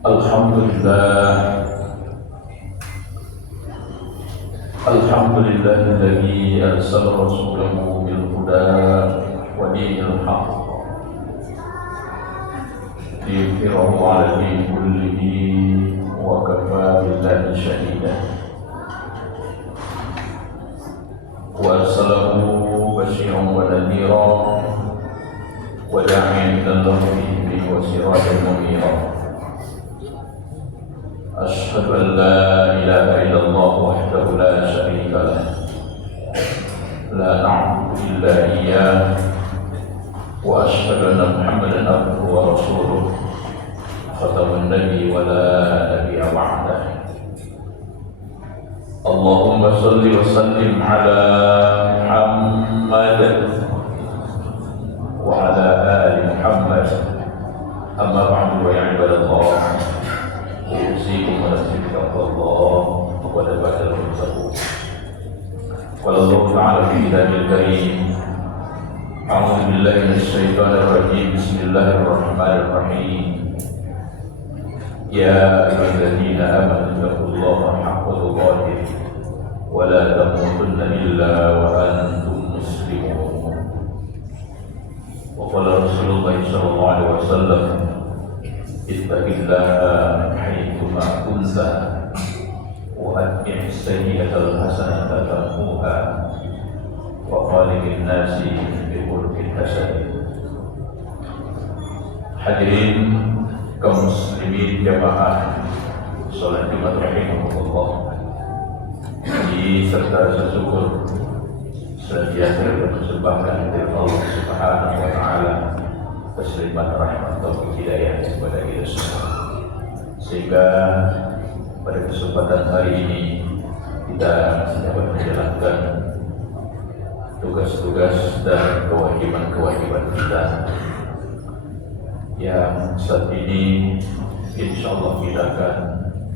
Alhamdulillah, Alhamdulillah alladzi arsala rasulahu bil huda wa dinil haqq liyudhhirahu 'ala dini kullihi wa kafaa billahi shahida. Wa arsalahu basyiran wa nadhiran wa da'iyan ila Allahi wa sirajan munira. أشهد أن لا إله إلا الله وحده لا شريك له لا نعبد إلا إياه وأشهد أن محمدا عبده ورسوله ختم النبي ولا نبي بعده. اللهم صل وسلم على محمد وعلى آل محمد. أما بعد فيا عباد الله، أوصيكم ونفسي بتقوى الله وقد بدل المتقون. قال الله تعالى في كتابه الكريم: أعوذ بالله من الشيطان الرجيم، بسم الله الرحمن الرحيم. يا أيها الذين آمنوا اتقوا الله حق تقاته ولا تموتن إلا وأنتم مسلمون. وقال رسول الله صلى الله عليه وسلم: اتق الله حيثما كنت وأتبع السيئة الحسنة تمحوها وخالق الناس بخلق حسن. Hadirin kaum muslimin jamaah salat Jumat rahimahullah, puji serta syukur senantiasa dipersembahkan kepada Allah Subhanahu wa taala atas limpahan rahmat dan hidayah kepada kita semua, sehingga pada kesempatan hari ini kita dapat menjalankan tugas-tugas dan kewajiban-kewajiban kita yang saat ini insya Allah kita akan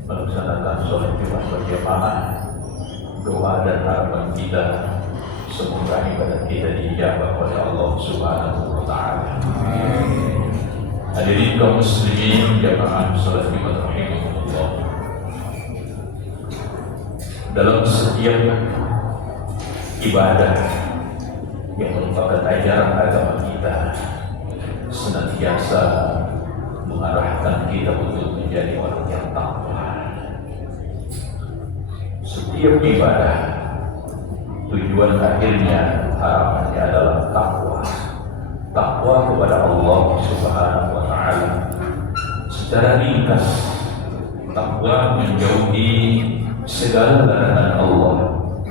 melaksanakan sholat Jumat berjamaah. Doa dan harapan kita semoga ibadah kita dijabah oleh Allah Subhanahu wa taala. Hadirin kaum muslimin jamaah salat Jumat rahimahullah, dalam setiap ibadah yang merupakan ajaran agama kita senantiasa mengarahkan kita untuk menjadi orang yang takwa. Setiap ibadah tujuan akhirnya harapannya adalah takwa. Takwa kepada Allah Subhanahu wa taala. Secara ringkas, takwa menjauhi segala larangan Allah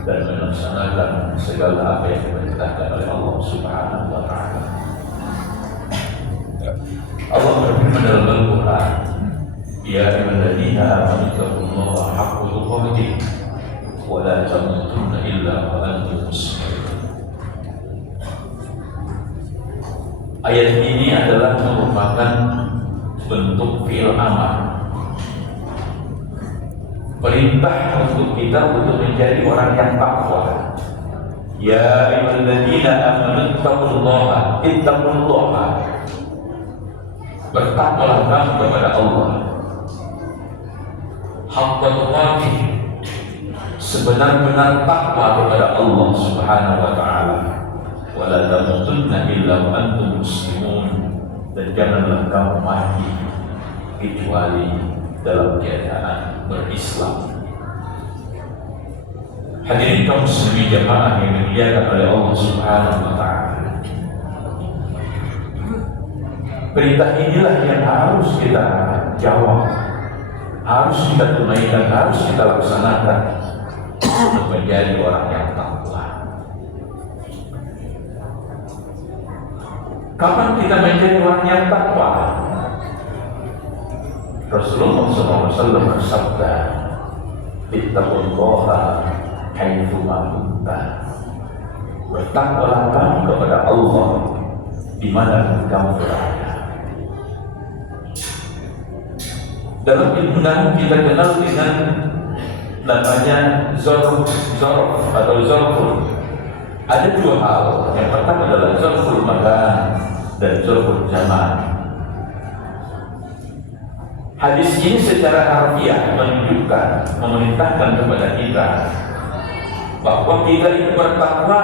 dan melaksanakan segala apa yang diperintahkan oleh Allah Subhanahu wa taala. Allah berfirman dalam Al-Qur'an: Ya ayyuhalladzina amanu taqullaha haqqa tuqatih wa la tamutunna illa wa antum muslimun. Ayat ini adalah merupakan bentuk fi'il amar, perintah untuk kita untuk menjadi orang yang takwa. Ya ayyuhalladzina amanu taqullaha ittaqullaha, bertakwalah kamu kepada Allah haqqa tuqatih, sebenar-benar takwa kepada Allah Subhanahu wa taala. Wa la tamutunna illa wa antum muslimun, dan janganlah kamu mati kecuali dalam keadaan berislam. Hadirin kaum muslimin jamaah yang dimuliakan oleh Allah Subhanahu wa taala, perintah inilah yang harus kita jawab, harus kita tunaikan, harus kita laksanakan untuk menjadi orang yang takwa. Kapan kita menjadi orang yang takwa? Rasulullah SAW bersabda: ittaqullaha haitsuma kunta, bertakwalah kamu kepada Allah di mana kamu berada. Dalam ilmu nahu kita kenal dengan namanya zarf atau zarful. Ada dua hal. Yang pertama adalah zarful makan dan zarful zaman. Hadis ini secara harfiah menunjukkan, memerintahkan kepada kita bahwa kita itu bertakwa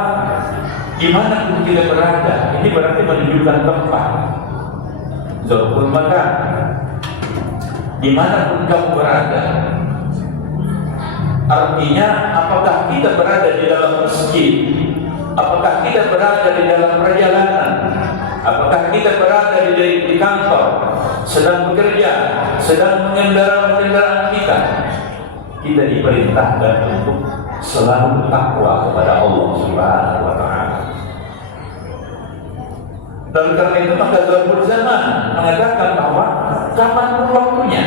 dimanapun kita berada. Ini berarti menunjukkan tempat. Zarful makan, dimanapun kamu berada. Artinya, apakah kita berada di dalam masjid, apakah kita berada di dalam perjalanan, apakah kita berada di kantor, sedang bekerja, sedang mengendarai kendaraan kita diperintahkan untuk selalu bertakwa kepada Allah Subhanahu wa Ta'ala. Dan karena itu maka Zarful Zaman mengatakan bahwa kapanpun waktunya,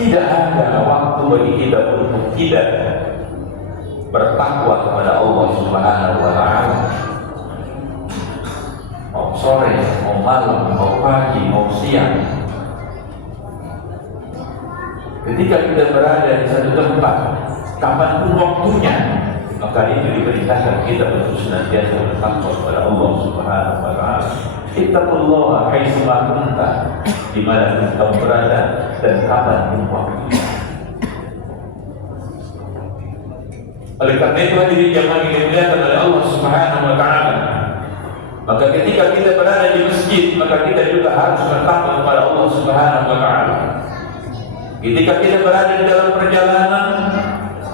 tidak ada waktu bagi kita untuk tidak bertakwa kepada Allah Subhanahu wa Ta'ala. Mau sore, mau malam, mau pagi, mau siang, ketika kita berada di satu tempat, kapanpun waktunya, maka itu diperintahkan kita untuk senantiasa bertakwa kepada Allah Subhanahu wa Ta'ala. Ittaqullaha haitsu ma kunta, di mana kamu berada dan kapanpun waktunya. Oleh karena itu hadirin yang dimuliakan oleh Allah Subhanahu wa Ta'ala, maka ketika kita berada di masjid, maka kita juga harus bertakwa kepada Allah Subhanahu wa Ta'ala. Ketika kita berada di dalam perjalanan,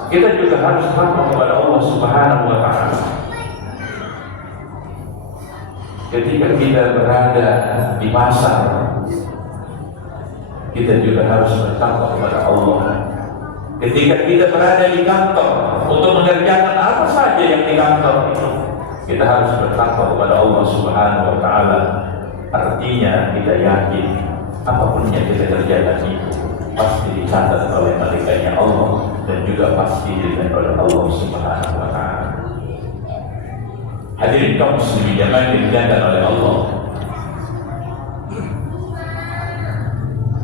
kita juga harus takwa kepada Allah Subhanahu wa Ta'ala. Ketika kita berada di pasar, kita juga harus bertakwa kepada Allah. Ketika kita berada di kantor untuk mengerjakan apa saja yang di kantor itu, kita harus bertakwa kepada Allah Subhanahu wa Ta'ala. Artinya kita yakin apapun yang kita kerjakan itu pasti dicatat oleh malaikatnya Allah dan juga pasti dilihat oleh Allah Subhanahu wa Ta'ala. Hadirin kaum muslimin yang dimuliakan oleh Allah.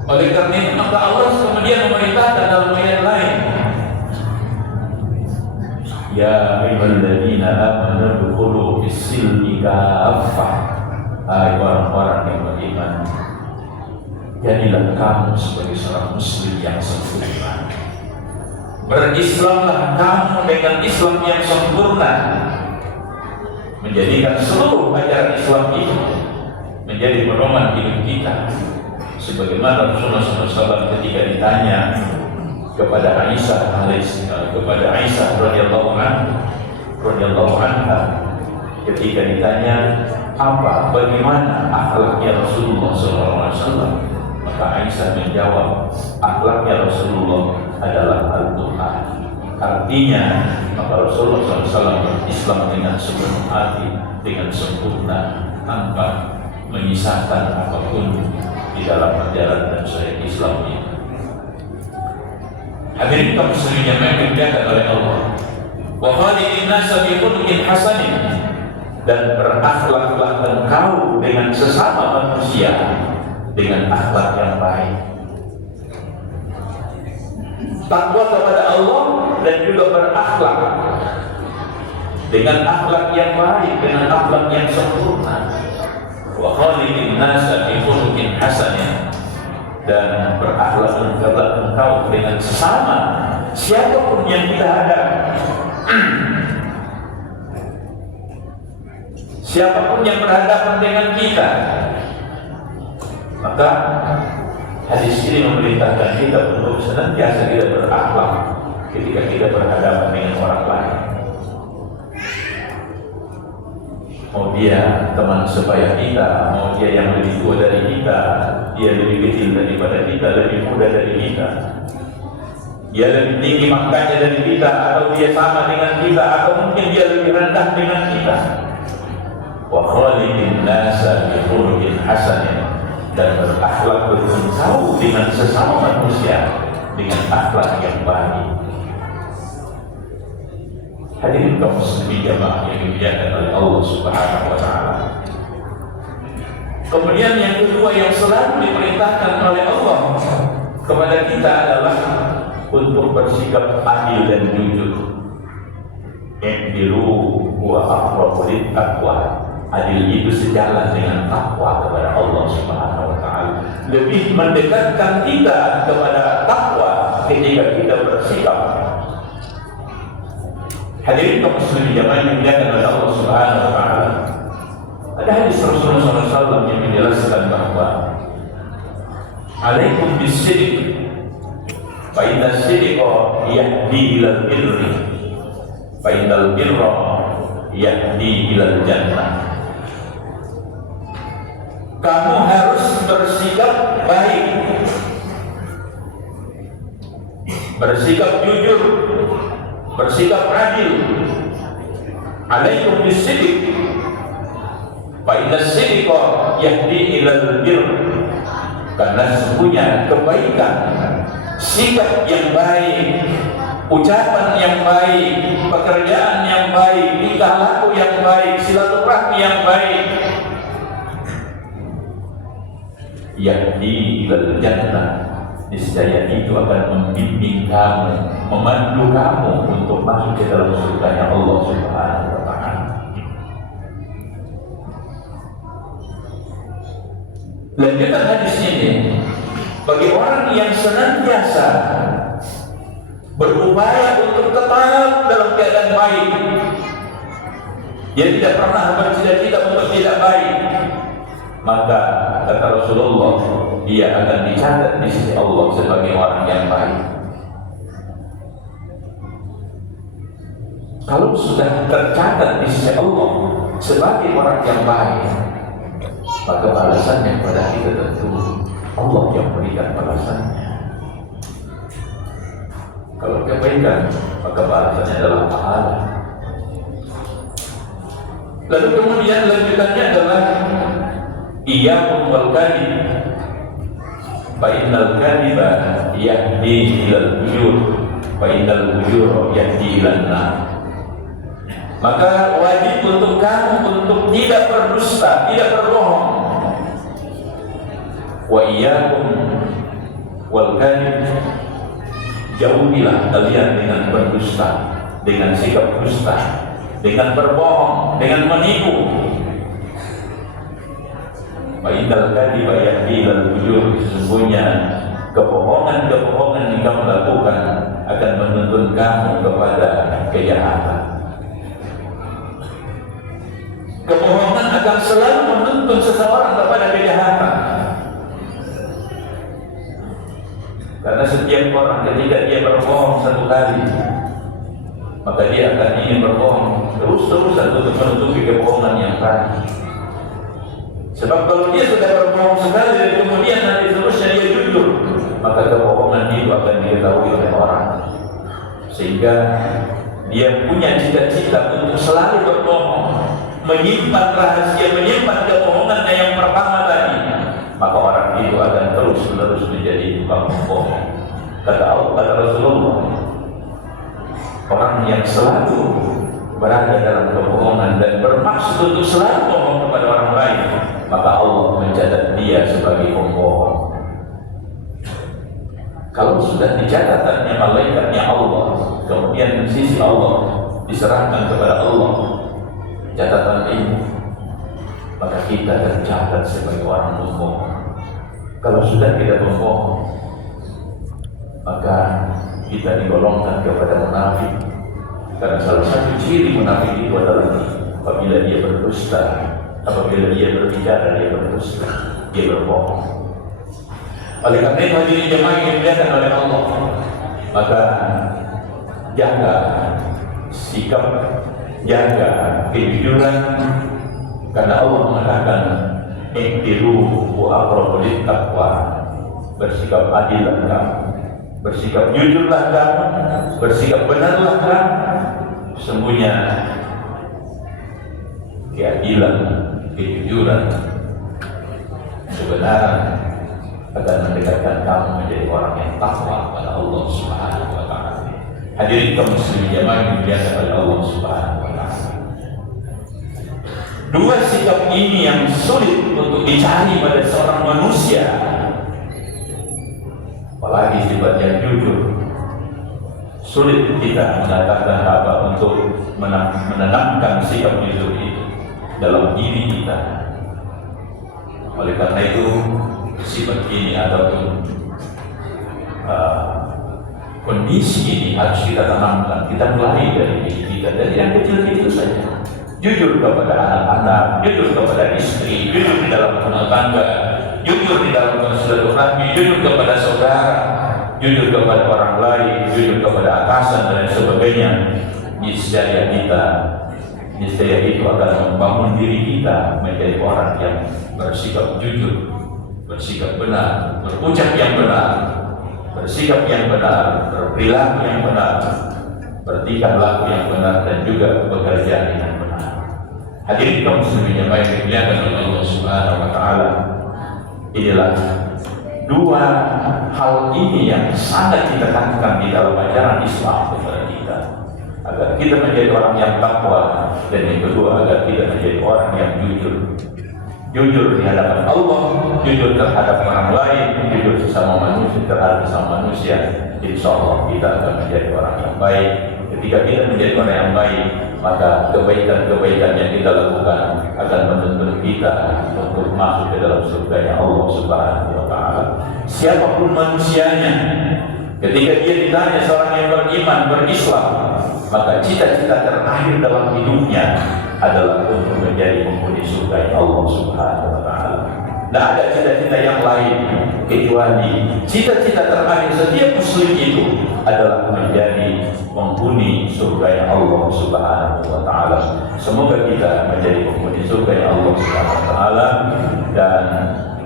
Oleh karena itu maka Allah kemudian memerintahkan dalam ayat lain, ya ayyuhalladzina amanu udkhulu fis-silmi kaffah. Hai orang-orang yang beriman, jadilah kamu sebagai seorang muslim yang sempurna. Berislamlah kamu dengan Islam yang sempurna, menjadikan seluruh ajaran Islam itu menjadi pedoman hidup kita. Sebagaimana Rasulullah SAW ketika ditanya kepada Aisyah radhiyallahu anha, ketika ditanya bagaimana akhlaknya Rasulullah SAW, maka Aisyah menjawab, akhlaknya Rasulullah adalah Al-Quran. Artinya maka Rasulullah SAW berislam dengan sepenuh hati, dengan sempurna, tanpa menyisakan apapun di dalam perjalanan dan syariat Islam ini. Hadirin kaum muslimin yang dimuliakan oleh Allah. Wa khaliqin nasa bi khuluqin hasanin, dan berakhlaklah engkau dengan sesama manusia dengan akhlak yang baik. Takwa kepada Allah dan juga berakhlak dengan akhlak yang baik, dengan akhlak yang sempurna. Wa khaliqin nasa bi khuluqin hasanin, dan berakhlaklah engkau dengan sesama siapapun yang kita hadapi. Siapapun yang berhadapan dengan kita, maka hadis ini memerintahkan kita untuk senantiasa kita berakhlak ketika kita berhadapan dengan orang lain. Mau dia teman sebaya kita, mau dia yang lebih tua dari kita, dia lebih kecil daripada kita, lebih muda dari kita, dia lebih tinggi makanya dari kita, atau dia sama dengan kita, atau mungkin dia lebih rendah dengan kita. Wa khaliqin nasa bi khuluqin hasanin, dan berakhlak engkau dengan sesama manusia dengan akhlak yang baik. Hadirin kaum muslimin jamaah yang dimuliakan oleh Allah Subhanahu wa Ta'ala. Kemudian yang kedua yang selalu diperintahkan oleh Allah kepada kita adalah untuk bersikap adil dan jujur. I'dilu wa aqrabu lit-taqwa. Adil itu sejalan dengan takwa kepada Allah Subhanahu wa Ta'ala. lebih mendekatkan kita kepada takwa ketika kita bersikap. Hadirin kaum muslimin jamaah yang dimuliakan oleh Allah Subhanahu wa taala. Ada hadis Rasulullah SAW yang menjelaskan bahwa alaikum bis-sidq fa inna as-sidqa yahdi ilal birri fa innal birra yahdi ilal jannah. Kamu harus bersikap baik, bersikap jujur, bersikap adil. Alaikum bis-sidq fa inna as-sidqa yahdi ilal birr. Karena sesungguhnya kebaikan, sikap yang baik, ucapan yang baik, pekerjaan yang baik, tingkah laku yang baik, silaturahmi yang baik, yahdi ilal jannah, niscaya itu akan membimbing kamu, memandu kamu untuk masuk ke dalam surganya Allah Subhanahu wa taala. Lanjutan hadis ini bagi orang yang senantiasa berupaya untuk tetap dalam keadaan baik, dia tidak pernah bercita-cita untuk tidak baik, maka kata Rasulullah, dia akan dicatat di sisi Allah sebagai orang yang baik. Kalau sudah tercatat di sisi Allah sebagai orang yang baik, maka balasannya kepada kita tentu Allah yang berikan balasannya. Kalau kebaikan, maka balasannya adalah pahala. Lalu kemudian lanjutannya adalah iyyakum wal kadhib fa innal kadhiba yahdi ilal fujur fa innal fujura yahdi ilan nar. Maka wajib untuk kamu untuk tidak berdusta, tidak berbohong. Wa iyyakum wal kadhib, jauhilah kalian dengan berdusta, dengan sikap dusta, dengan berbohong, dengan menipu. Fa'idal kadhiba yahdi ilal fujur, sesungguhnya kebohongan-kebohongan yang kamu lakukan akan menuntun kamu kepada kejahatan. Kebohongan akan selalu menuntun seseorang kepada kejahatan. Karena setiap orang ketika dia berbohong satu kali, maka dia akan ingin berbohong terus-terusan untuk menutupi kebohongan yang tadi. Sebab kalau dia sudah berbohong sekali dan kemudian nanti terusnya dia jujur, maka kebohongan itu akan diketahui oleh orang, sehingga dia punya cita-cita untuk selalu berbohong, menyimpan rahasia, menyimpan kebohongannya yang pertama tadi. Maka orang itu akan terus-menerus menjadi tukang bohong. Kata Rasulullah, orang yang selalu berada dalam kebohongan dan bermaksud untuk selalu bohong kepada orang lain, maka Allah mencatat dia sebagai pembohong. Kalau sudah dicatatannya malaikatnya Allah, kemudian di sisi Allah diserahkan kepada Allah catatan ini, maka kita tercatat sebagai orang pembohong. Kalau sudah tidak pembohong, maka kita digolongkan kepada munafik. Karena salah satu ciri munafik itu adalah apabila dia berdusta, apabila dia berbicara, dia berdusta, dia berbohong. Oleh karena itu hadirin jemaah yang dimuliakan oleh Allah, maka jaga sikap, jaga kejujuran, karena Allah mengatakan ihdiru wa aqrabu lit-taqwa, bersikap adillah kamu, bersikap jujurlah kamu, bersikap benarlah kamu. Sesungguhnya keadilan, kejujuran, kebenaran akan mendekatkan kamu menjadi orang yang takwa kepada Allah Subhanahu wa taala. Hadirin kaum muslimin jamaah yang dimuliakan oleh Allah Subhanahu wa taala. Dua sikap ini yang sulit untuk dicari pada seorang manusia, apalagi sifat yang jujur. Sulit kita mengatakan apa untuk menanamkan sikap jujur itu dalam diri kita. Oleh karena itu, sifat ini ataupun kondisi ini harus kita tanamkan. Kita mulai dari diri kita, dari yang kecil-kecil saja. Jujur kepada anak-anak, jujur kepada istri, jujur di dalam rumah tangga, jujur di dalam silaturahmi, jujur kepada saudara, jujur kepada orang lain, jujur kepada atasan dan sebagainya. Niscaya itu akan membangun diri kita menjadi orang yang bersikap jujur, bersikap benar, berucap yang benar, bersikap yang benar, berperilaku yang benar, bertingkah laku yang benar, dan juga bekerja dengan benar. Hadirin kaum muslimin yang baik dimuliakan oleh Allah Subhanahu wa taala. Inilah dua hal ini yang sangat ditekankan di dalam ajaran Islam kepada kita, agar kita menjadi orang yang takwa, dan yang kedua agar kita menjadi orang yang jujur di hadapan Allah, jujur terhadap orang lain, jujur sesama manusia terhadap sesama manusia. Insya Allah kita akan menjadi orang yang baik. Ketika kita menjadi orang yang baik, maka kebaikan-kebaikan yang kita lakukan akan menuntun kita untuk masuk ke dalam surganya Allah Subhanahu wa taala. Siapapun manusianya, ketika dia ditanya seorang yang beriman, berislam, maka cita-cita terakhir dalam hidupnya adalah untuk menjadi penghuni surga Allah Subhanahu wa taala. Tidak ada cita-cita yang lain kecuali cita-cita terakhir setiap muslim itu adalah menjadi penghuni surga Allah Subhanahu wa taala. Semoga kita menjadi penghuni surga Allah Subhanahu wa taala, dan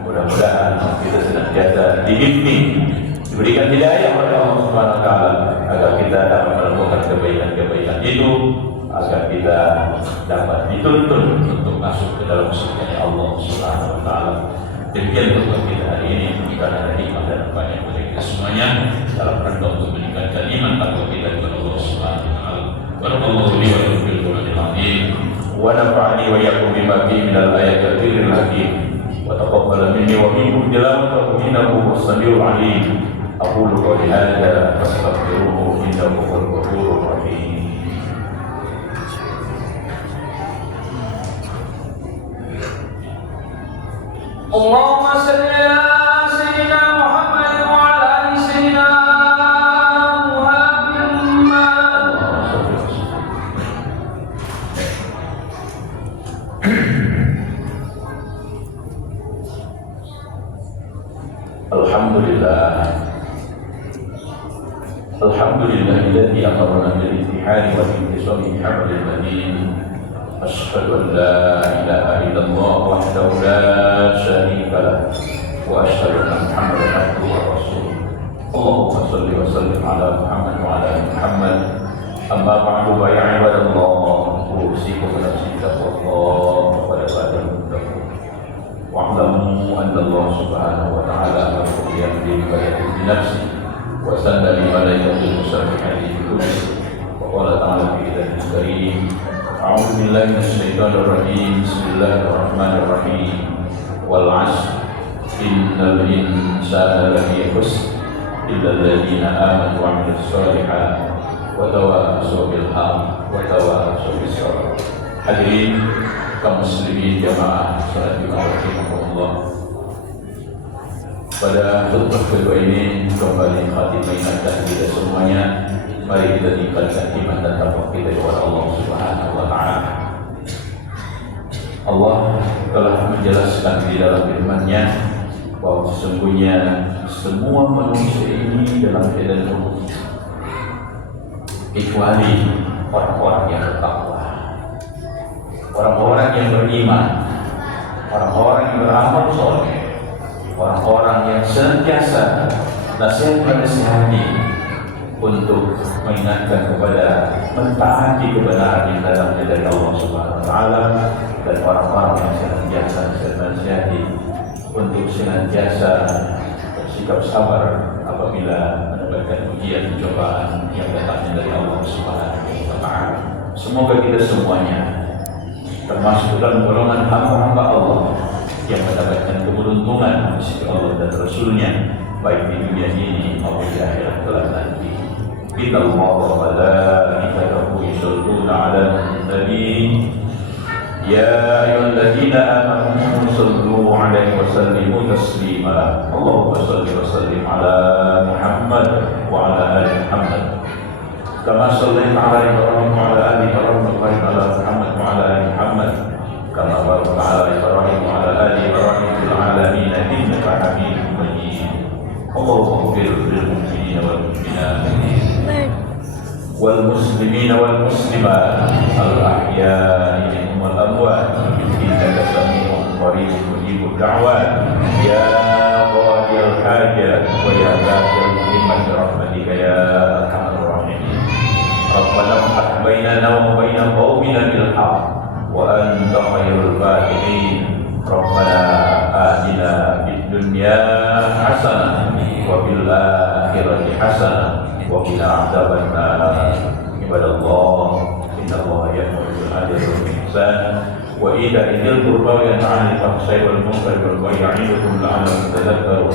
mudah-mudahan kita senantiasa dibimbing, diberikan hidayah oleh Allah Subhanahu wa taala agar kita dapat melakukan kebaikan-kebaikan itu, agar kita dapat dituntun untuk masuk ke dalam surga Allah Subhanahu wa taala. Demikian untuk kita hari ini, kita ada hikmah dan banyak bagi kita semuanya dalam rangka untuk meningkatkan iman takwa kita kepada Allah Subhanahu wa taala. Barakallahu li wa lakum fil Qur'anil azim wa nafa'ani wa iyyakum bima fihi minal ayatil hakim wa taqabbal minni wa minkum tilawatahu innahu was-sami'ul 'alim. Aqulu qawli hadza fastaghfiruhu innahu huwal ghafurur rahim. Allahumma salli ala sayyidina Muhammad wa ala ali sayyidina Muhammad. Alhamdulillahilladzi amarna bil ittihadi wal intisami bihablil matin. Asyhadu an la ilaha illallah wahdahu la syarika lah wa asyhadu anna Muhammadan abduhu wa rasuluh. Allahumma shalli wa sallim ala Muhammad wa ala ali Muhammad. Amma ba'du, fa ya ibadallah, usikum bi nafsi taqwallah wa taqaddam muttaqin. Wa'lamu anna Allah Subhanahu wa ta'ala yaqdi bi nafsi wa salla li malaikatil musabbihin qudus wa qala ta'ala fi kitabihil karim. A'udzu billahi minasyaitonir rajim. Bismillahirrahmanirrahim. Wal 'ashr innal insana lafi khusr illa alladziina aamanu wa 'amilus shalihaati wa tawassaw bil haqqi wa tawassaw bis sabr. Hadirin kaum muslimin jamaah salat Jumat rahimakumullah. Pada khutbah kedua ini kembali khatib mengingatkan kita semuanya, mari kita tingkatkan iman dan takwa kita kepada Allah Subhanahu wa taala. Allah telah menjelaskan di dalam firman-Nya bahwa sesungguhnya semua manusia ini dalam keadaan rugi kecuali orang-orang yang bertakwa, orang-orang yang beriman, orang-orang yang beramal soleh, orang-orang yang senantiasa nasihat-nasihati untuk mengingatkan kepada mentaati kebenaran yang datangnya dari Allah Subhanahu wa taala, dan orang-orang yang senantiasa nasihati untuk senantiasa bersikap sabar apabila mendapatkan ujian cobaan yang datangnya dari Allah Subhanahu wa taala. Semoga kita semuanya termasuk dalam golongan hamba-hamba Allah yang mendapatkan keberuntungan di sisi Allah dan Rasul-Nya, baik di dunia ini maupun di akhirat kelak nanti. Inna Allah wa malaikatahu yusholluna 'alan nabi يا أيها الذين آمنوا صلوا عليه وسلموا تسليما اللهم صل وسلم على محمد وعلى آل محمد كما صليت على إبراهيم وعلى آل إبراهيم وبارك على محمد وعلى آل محمد كما باركت على إبراهيم وعلى آل إبراهيم في العالمين إنك حميد مجيد اللهم اغفر للمؤمنين والمؤمنات والمسلمين والمسلمات الأحياء منهم والأموات إنك سميع قريب مجيب الدعوات يا قاضي الحاجات ويا ذات الهمة برحمتك يا أرحم الراحمين ربنا افتح بيننا وبين قومنا بالحق وأنت خير الفاتحين ربنا آتنا في الدنيا حسنة وفي الآخرة حسنة وقنا عذاب النار عباد الله إن الله يأمر بالعدل والإحسان وإيتاء ذي القربى وينهى عن الفحشاء والمنكر والبغي يعظكم لعلكم تذكرون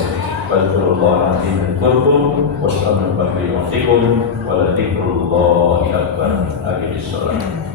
فاذكروا الله العظيم يذكركم واسألوا من فضله يعطيكم ولذكر الله أكبر. أقم الصلاة.